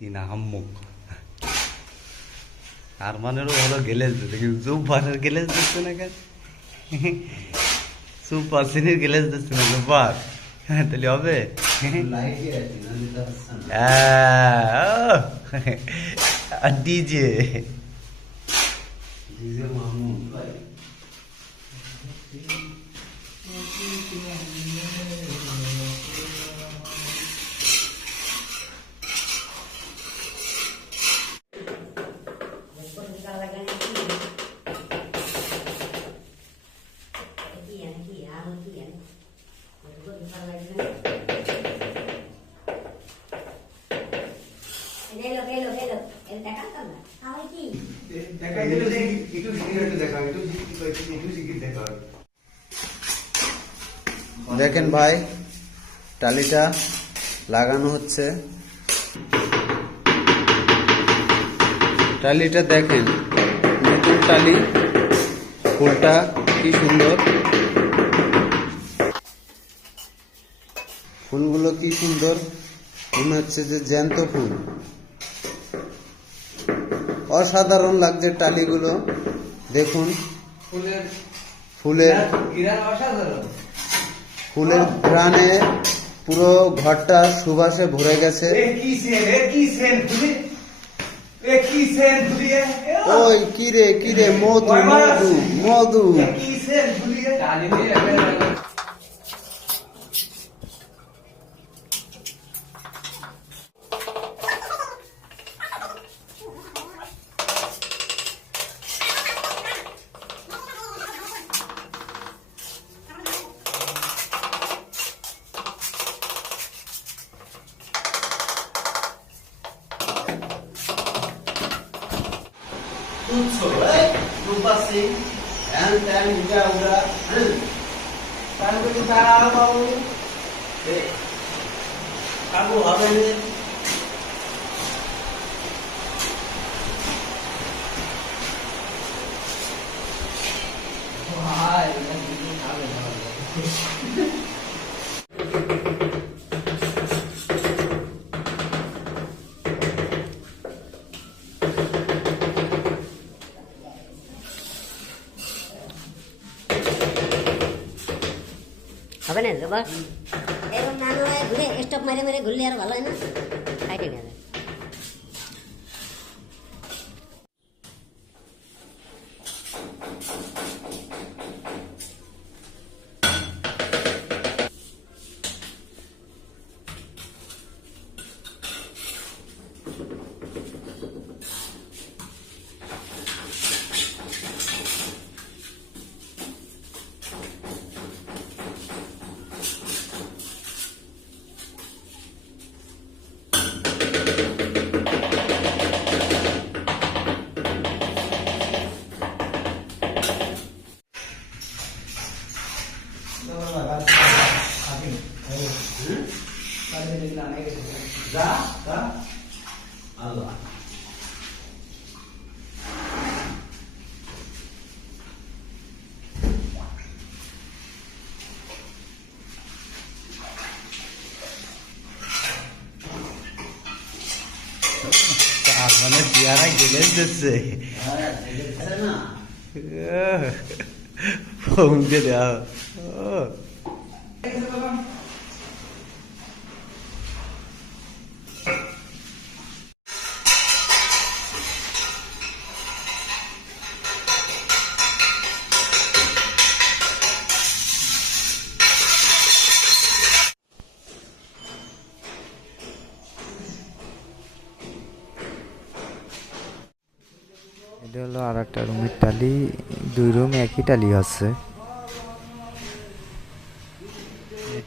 তিন আহাম্মক আরমানেরও ভালো গেলেজ দিতে, কিন্তু জুব্বারের গেলেজ দিচ্ছে না কেন? সুপার সিনির গেলেজ দিচ্ছে না জুব্বার, তাহলে হবে? আর ডিজে মাহমুদ ভাই দেখেন ভাই, টালিটা লাগানো হচ্ছে। টালিটা দেখেন, নতুন টালি, ফুলটা কি সুন্দর, ফুলগুলো কি সুন্দর, মনে হচ্ছে যে জ্যান্ত ফুল। অসাধারণ লাগছে টালিগুলো, দেখুন ফুলের ফুলের ঘ্রাণে পুরো ঘরটা সুবাসে ভরে গেছে। ওই কিরে কিরে, মধু মধু মধু। হবে না বাবা, এরকম না হয় ঘুরে স্টপ মেরে মেরে ঘুরলে আর ভালো হয় না, সাইডে গেলে। আরমানের চেহারা গেলেজ দিচ্ছে, মুখে দেওয়া। এটা হলো আর একটা রুমের টালি, দুই রুমে একই টালি আছে।